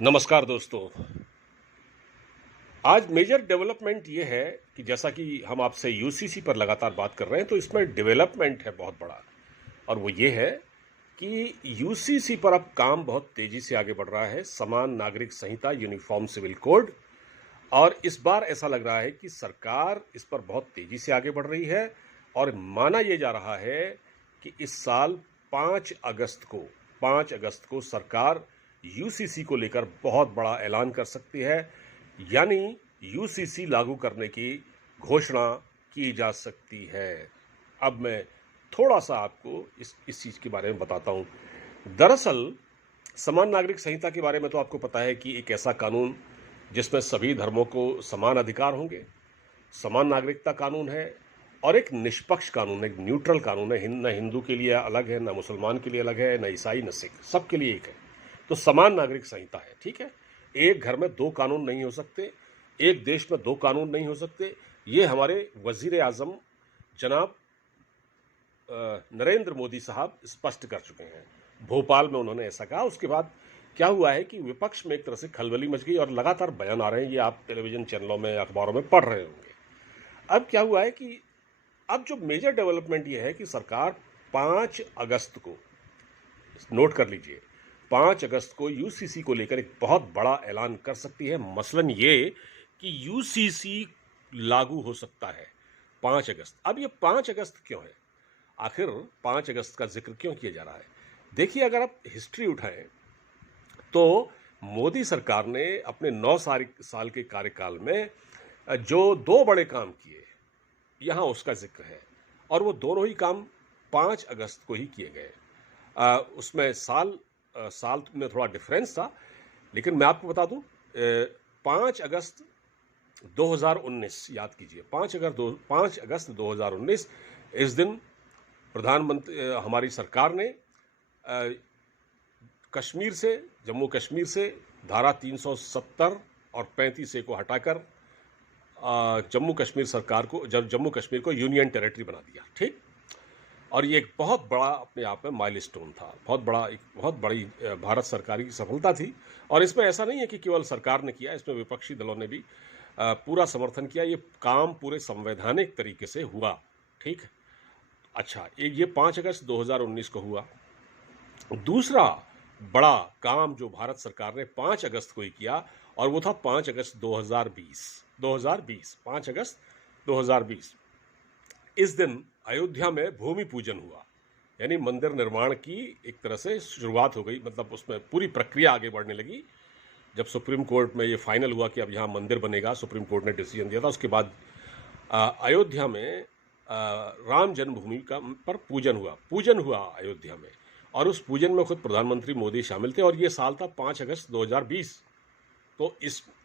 नमस्कार दोस्तों। आज मेजर डेवलपमेंट ये है कि जैसा कि हम आपसे यूसीसी पर लगातार बात कर रहे हैं, तो इसमें डेवलपमेंट है बहुत बड़ा। और वो ये है कि यूसीसी पर अब काम बहुत तेजी से आगे बढ़ रहा है। समान नागरिक संहिता, यूनिफॉर्म सिविल कोड। और इस बार ऐसा लग रहा है कि सरकार इस पर बहुत तेजी से आगे बढ़ रही है। और माना यह जा रहा है कि इस साल 5 अगस्त को सरकार यूसीसी को लेकर बहुत बड़ा ऐलान कर सकती है, यानी यूसीसी लागू करने की घोषणा की जा सकती है। अब मैं थोड़ा सा आपको इस चीज़ के बारे में बताता हूँ। दरअसल समान नागरिक संहिता के बारे में तो आपको पता है कि एक ऐसा कानून जिसमें सभी धर्मों को समान अधिकार होंगे, समान नागरिकता कानून है। और एक निष्पक्ष कानून है, एक न्यूट्रल कानून है। न हिंदू के लिए अलग है, न मुसलमान के लिए अलग है, न ईसाई, न सिख, सबके लिए एक है। तो समान नागरिक संहिता है, ठीक है। एक घर में दो कानून नहीं हो सकते, एक देश में दो कानून नहीं हो सकते। ये हमारे वजीर आजम जनाब नरेंद्र मोदी साहब स्पष्ट कर चुके हैं। भोपाल में उन्होंने ऐसा कहा। उसके बाद क्या हुआ है कि विपक्ष में एक तरह से खलबली मच गई और लगातार बयान आ रहे हैं, ये आप टेलीविजन चैनलों में, अखबारों में पढ़ रहे होंगे। अब क्या हुआ है कि अब जो मेजर डेवलपमेंट ये है कि सरकार 5 अगस्त को, नोट कर लीजिए, 5 अगस्त को यूसीसी को लेकर एक बहुत बड़ा ऐलान कर सकती है। मसलन ये कि यूसीसी लागू हो सकता है 5 अगस्त। अब ये 5 अगस्त क्यों है? आखिर 5 अगस्त का जिक्र क्यों किया जा रहा है? देखिए, अगर आप हिस्ट्री उठाएं तो मोदी सरकार ने अपने 9 साल के कार्यकाल में जो दो बड़े काम किए, यहाँ उसका जिक्र है। और वो दोनों ही काम 5 अगस्त को ही किए गए। उसमें साल में थोड़ा डिफरेंस था, लेकिन मैं आपको बता दूं, 5 अगस्त 2019, याद कीजिए, 5 अगस्त 2019, इस दिन प्रधानमंत्री, हमारी सरकार ने कश्मीर से, जम्मू कश्मीर से धारा 370 और 35A को हटाकर जम्मू कश्मीर को यूनियन टेरिटरी बना दिया, ठीक। और ये एक बहुत बड़ा अपने आप में माइलस्टोन था, बहुत बड़ी भारत सरकार की सफलता थी। और इसमें ऐसा नहीं है कि केवल सरकार ने किया, इसमें विपक्षी दलों ने भी पूरा समर्थन किया। ये काम पूरे संवैधानिक तरीके से हुआ, ठीक है। अच्छा, ये 5 अगस्त 2019 को हुआ। दूसरा बड़ा काम जो भारत सरकार ने 5 अगस्त को ही किया, और वो था 5 अगस्त 2020, 5 अगस्त 2020। इस दिन अयोध्या में भूमि पूजन हुआ, यानी मंदिर निर्माण की एक तरह से शुरुआत हो गई। मतलब उसमें पूरी प्रक्रिया आगे बढ़ने लगी। जब सुप्रीम कोर्ट में ये फाइनल हुआ कि अब यहाँ मंदिर बनेगा, सुप्रीम कोर्ट ने डिसीजन दिया था, उसके बाद अयोध्या में राम जन्मभूमि पर पूजन हुआ अयोध्या में। और उस पूजन में खुद प्रधानमंत्री मोदी शामिल थे। और ये साल था 5 अगस्त 2020। तो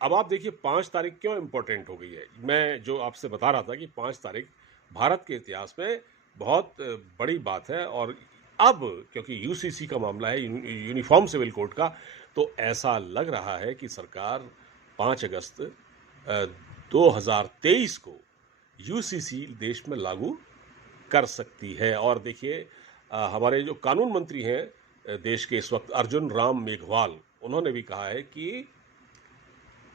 अब आप देखिए 5 तारीख क्यों इंपॉर्टेंट हो गई है। मैं जो आपसे बता रहा था कि 5 तारीख भारत के इतिहास में बहुत बड़ी बात है। और अब क्योंकि यूसीसी का मामला है, यूनिफॉर्म सिविल कोड का, तो ऐसा लग रहा है कि सरकार 5 अगस्त 2023 को यूसीसी देश में लागू कर सकती है। और देखिए, हमारे जो कानून मंत्री हैं देश के इस वक्त, अर्जुन राम मेघवाल, उन्होंने भी कहा है कि,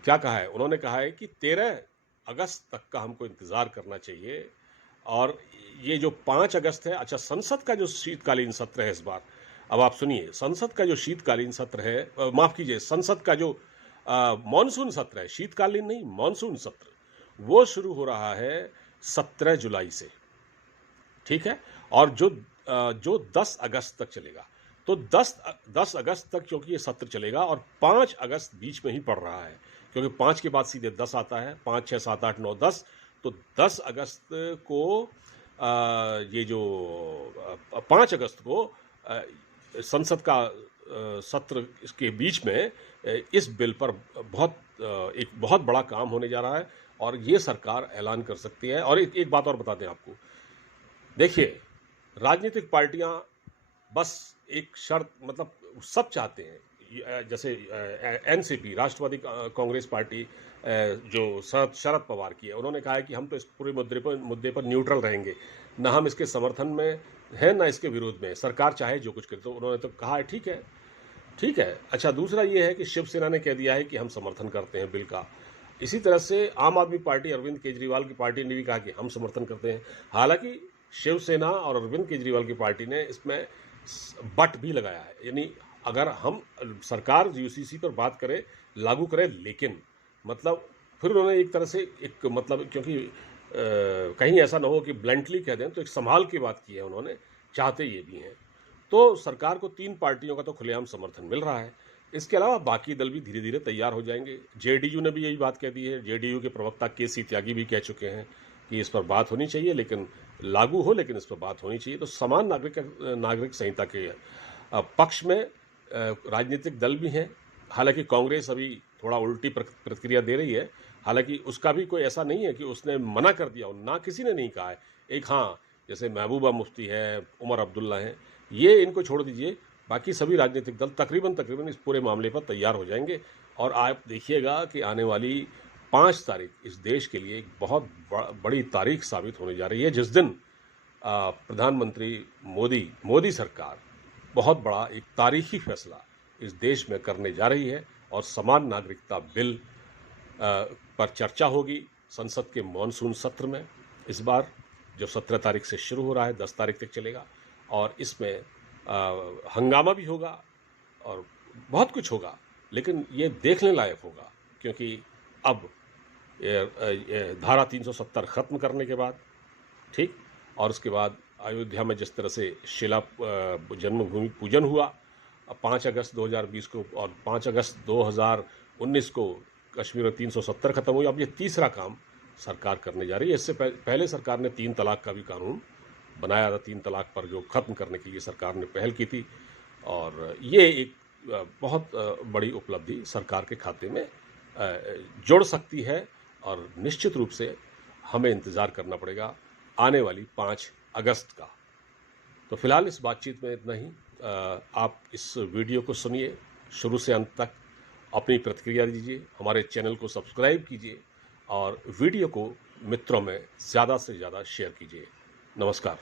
क्या कहा है, उन्होंने कहा है कि 13 अगस्त तक का हमको इंतज़ार करना चाहिए। और ये जो 5 अगस्त है, अच्छा, संसद का जो शीतकालीन सत्र है इस बार, अब आप सुनिए, संसद का जो शीतकालीन सत्र है, माफ़ कीजिए, संसद का जो मॉनसून सत्र है, शीतकालीन नहीं, मॉनसून सत्र, वो शुरू हो रहा है 17 जुलाई से, ठीक है। और जो 10 अगस्त तक चलेगा। तो 10 अगस्त तक क्योंकि ये सत्र चलेगा, और 5 अगस्त बीच में ही पड़ रहा है, क्योंकि 5 के बाद सीधे 10 आता है, 5, 6, 7, 8, 9, 10। तो 10 अगस्त को ये जो 5 अगस्त को संसद का सत्र, इसके बीच में इस बिल पर एक बहुत बड़ा काम होने जा रहा है। और ये सरकार ऐलान कर सकती है। और एक बात और बता दें आपको, देखिए, राजनीतिक पार्टियां बस एक शर्त, मतलब सब चाहते हैं, जैसे एनसीपी, राष्ट्रवादी कांग्रेस पार्टी, जो शरद पवार की है, उन्होंने कहा है कि हम तो इस पूरे मुद्दे पर न्यूट्रल रहेंगे, ना हम इसके समर्थन में हैं ना इसके विरोध में, सरकार चाहे जो कुछ करे। तो उन्होंने तो कहा है, ठीक है, ठीक है। अच्छा, दूसरा ये है कि शिवसेना ने कह दिया है कि हम समर्थन करते हैं बिल का। इसी तरह से आम आदमी पार्टी, अरविंद केजरीवाल की पार्टी ने भी कहा कि हम समर्थन करते हैं। हालांकि शिवसेना और अरविंद केजरीवाल की पार्टी ने इसमें बट भी लगाया है, यानी अगर हम सरकार यूसीसी पर बात करे, लागू करे, लेकिन मतलब फिर उन्होंने एक तरह से एक मतलब, क्योंकि कहीं ऐसा ना हो कि ब्लंटली कह दें, तो एक संभाल की बात की है उन्होंने, चाहते ये भी हैं। तो सरकार को 3 पार्टियों का तो खुलेआम समर्थन मिल रहा है। इसके अलावा बाकी दल भी धीरे धीरे तैयार हो जाएंगे। जेडीयू ने भी यही बात कह दी है। जेडीयू के प्रवक्ता केसी त्यागी भी कह चुके हैं कि इस पर बात होनी चाहिए, लेकिन लागू हो, लेकिन इस पर बात होनी चाहिए। तो समान नागरिक संहिता के पक्ष में राजनीतिक दल भी हैं। हालांकि कांग्रेस अभी थोड़ा उल्टी प्रतिक्रिया दे रही है। हालांकि उसका भी कोई ऐसा नहीं है कि उसने मना कर दिया, ना किसी ने नहीं कहा है। एक हाँ, जैसे महबूबा मुफ्ती है, उमर अब्दुल्ला हैं, ये इनको छोड़ दीजिए, बाकी सभी राजनीतिक दल तकरीबन इस पूरे मामले पर तैयार हो जाएंगे। और आप देखिएगा कि आने वाली 5 तारीख इस देश के लिए एक बहुत बड़ी तारीख साबित होने जा रही है, जिस दिन प्रधानमंत्री मोदी सरकार बहुत बड़ा एक तारीखी फैसला इस देश में करने जा रही है। और समान नागरिकता बिल पर चर्चा होगी संसद के मॉनसून सत्र में इस बार, जो 17 तारीख से शुरू हो रहा है, 10 तारीख तक चलेगा। और इसमें हंगामा भी होगा और बहुत कुछ होगा, लेकिन ये देखने लायक होगा, क्योंकि अब ये धारा 370 खत्म करने के बाद, ठीक, और उसके बाद अयोध्या में जिस तरह से शिला जन्मभूमि पूजन हुआ 5 अगस्त 2020 को, और 5 अगस्त 2019 को कश्मीर में 370 खत्म हुई। अब ये तीसरा काम सरकार करने जा रही है। इससे पहले सरकार ने 3 तलाक का भी कानून बनाया था। 3 तलाक पर जो खत्म करने के लिए सरकार ने पहल की थी, और ये एक बहुत बड़ी उपलब्धि सरकार के खाते में जोड़ सकती है। और निश्चित रूप से हमें इंतज़ार करना पड़ेगा आने वाली 5 अगस्त का। तो फिलहाल इस बातचीत में इतना ही। आप इस वीडियो को सुनिए शुरू से अंत तक, अपनी प्रतिक्रिया दीजिए, हमारे चैनल को सब्सक्राइब कीजिए और वीडियो को मित्रों में ज़्यादा से ज़्यादा शेयर कीजिए। नमस्कार।